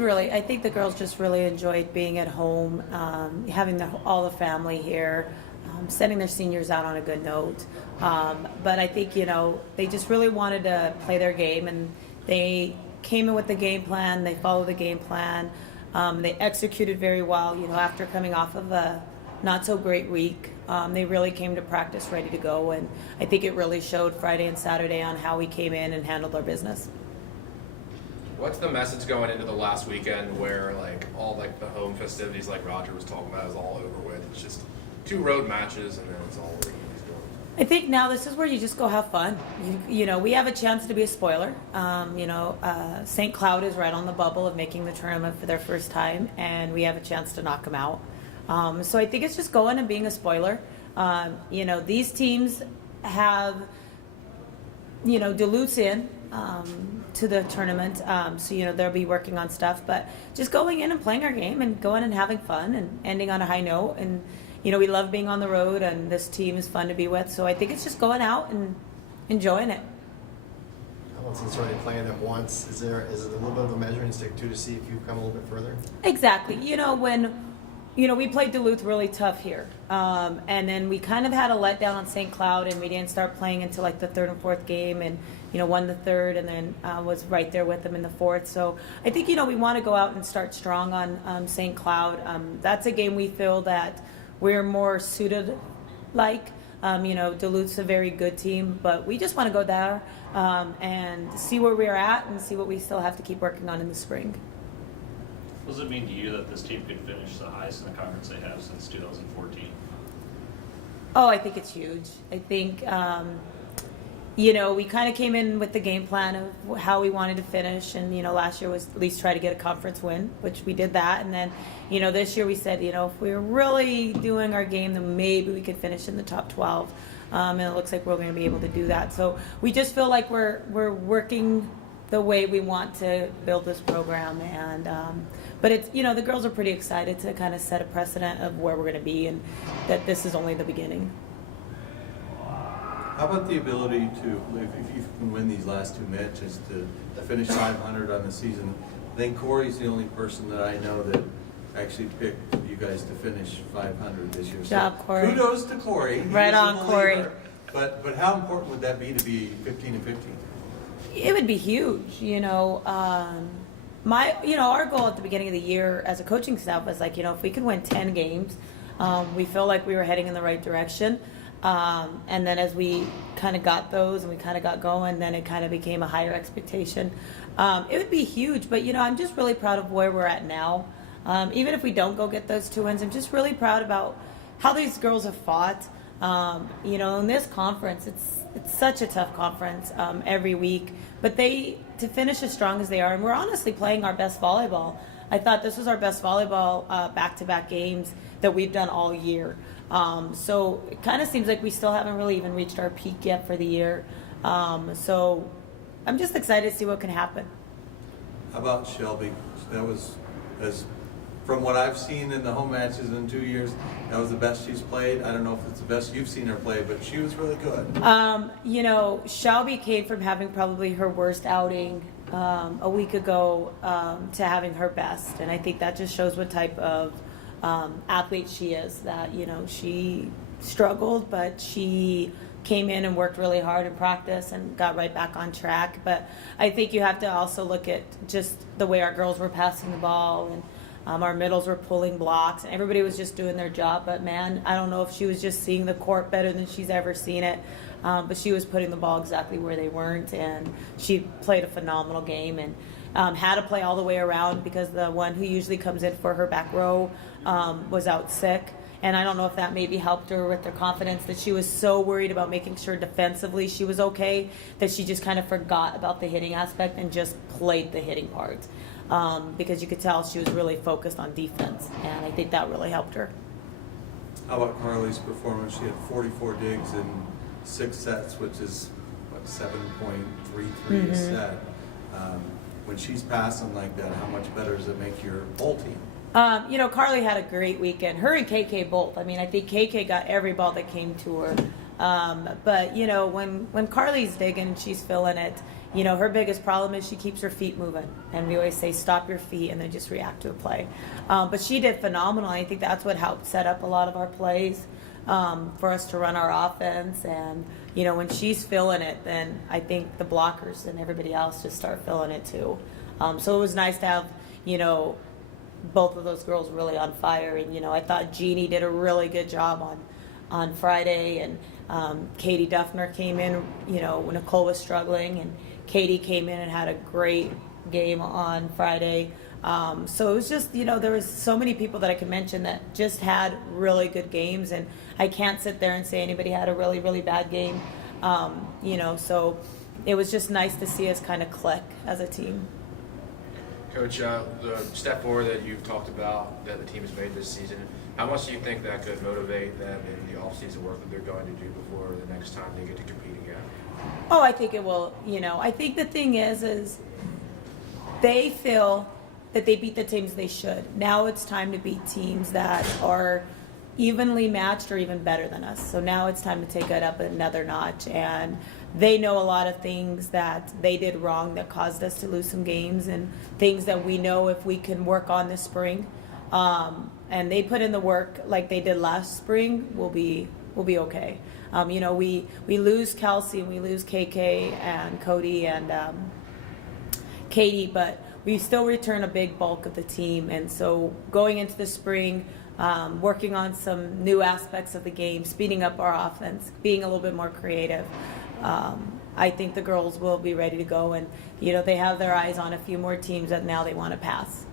I think the girls just really enjoyed being at home, having all the family here, sending their seniors out on a good note. But I think, they just really wanted to play their game, and they came in with the game plan. They followed the game plan. They executed very well, after coming off of a not so great week. They really came to practice ready to go, and I think it really showed Friday and Saturday on how we came in and handled our business. What's the message going into the last weekend where all the home festivities like Roger was talking about is all over with? It's just 2 road matches and then it's all over. I think now this is where you just go have fun. We have a chance to be a spoiler. St. Cloud is right on the bubble of making the tournament for their first time, and we have a chance to knock them out. So I think it's just going and being a spoiler. These teams have, Duluth's in to the tournament, so they'll be working on stuff. But just going in and playing our game and going and having fun and ending on a high note. And we love being on the road, and this team is fun to be with. So I think it's just going out and enjoying it. How about since already playing it once? Is it a little bit of a measuring stick too to see if you've come a little bit further? Exactly. When we played Duluth really tough here, and then we kind of had a letdown on St. Cloud, and we didn't start playing until the 3rd and 4th game, and won the 3rd, and then was right there with them in the 4th. So I think we want to go out and start strong on St. Cloud. That's a game we feel that we're more suited Duluth's a very good team, but we just want to go there and see where we're at and see what we still have to keep working on in the spring. What does it mean to you that this team could finish the highest in the conference they have since 2014? Oh, I think it's huge. I think, we kind of came in with the game plan of how we wanted to finish. And, last year was at least try to get a conference win, which we did that. And then, this year we said, if we were really doing our game, then maybe we could finish in the top 12. And it looks like we're going to be able to do that. So we just feel like we're working the way we want to build this program. And but it's the girls are pretty excited to kind of set a precedent of where we're going to be, and that this is only the beginning. How about the ability to, if you can win these last 2 matches, to finish 500 on the season? I think Corey's the only person that I know that actually picked you guys to finish 500 this year. Good job, Corey. Kudos to Corey. Right on, Corey. But how important would that be to be 15 and 15? It would be huge. Our goal at the beginning of the year as a coaching staff was if we could win 10 games, we feel like we were heading in the right direction. And then as we kind of got those and we kind of got going, then it kind of became a higher expectation. It would be huge, but I'm just really proud of where we're at now. Even if we don't go get those 2 wins, I'm just really proud about how these girls have fought. In this conference, it's such a tough conference every week, but to finish as strong as they are, and we're honestly playing our best volleyball. I thought this was our best volleyball back-to-back games that we've done all year. So it kind of seems like we still haven't really even reached our peak yet for the year. So I'm just excited to see what can happen. How about Shelby? That was, from what I've seen in the home matches in 2 years, that was the best she's played. I don't know if it's the best you've seen her play, but she was really good. Shelby came from having probably her worst outing a week ago to having her best. And I think that just shows what type of athlete she is, that she struggled, but she came in and worked really hard in practice and got right back on track. But I think you have to also look at just the way our girls were passing the ball, and our middles were pulling blocks, and everybody was just doing their job. But man, I don't know if she was just seeing the court better than she's ever seen it, but she was putting the ball exactly where they weren't, and she played a phenomenal game, and had to play all the way around because the one who usually comes in for her back row was out sick. And I don't know if that maybe helped her with her confidence, that she was so worried about making sure defensively she was okay that she just kind of forgot about the hitting aspect and just played the hitting part. Because you could tell she was really focused on defense, and I think that really helped her. How about Carly's performance? She had 44 digs in 6 sets, which is, 7.33 a set. When she's passing like that, how much better does it make your whole team? Carly had a great weekend. Her and KK both. I mean, I think KK got every ball that came to her. But when Carly's digging, she's feeling it. her biggest problem is she keeps her feet moving. And we always say, stop your feet and then just react to a play. But she did phenomenal. I think that's what helped set up a lot of our plays for us to run our offense. And, when she's feeling it, then I think the blockers and everybody else just start feeling it too. So it was nice to have, both of those girls really on fire. And, I thought Jeannie did a really good job on Friday. And Katie Duffner came in, when Nicole was struggling. And Katie came in and had a great game on Friday. So it was just, there was so many people that I could mention that just had really good games. And I can't sit there and say anybody had a really, really bad game. So it was just nice to see us kind of click as a team. Coach, the step forward that you've talked about that the team has made this season, how much do you think that could motivate them in the off-season work that they're going to do before the next time they get to compete again? Oh, I think it will. I think the thing is they feel that they beat the teams they should. Now it's time to beat teams that are evenly matched or even better than us. So now it's time to take it up another notch. And they know a lot of things that they did wrong that caused us to lose some games, and things that we know if we can work on this spring, and they put in the work like they did last spring, we'll be okay. We lose Kelsey and we lose KK and Cody and Katie, but we still return a big bulk of the team. And so going into the spring, working on some new aspects of the game, speeding up our offense, being a little bit more creative, I think the girls will be ready to go. And, they have their eyes on a few more teams that now they want to pass.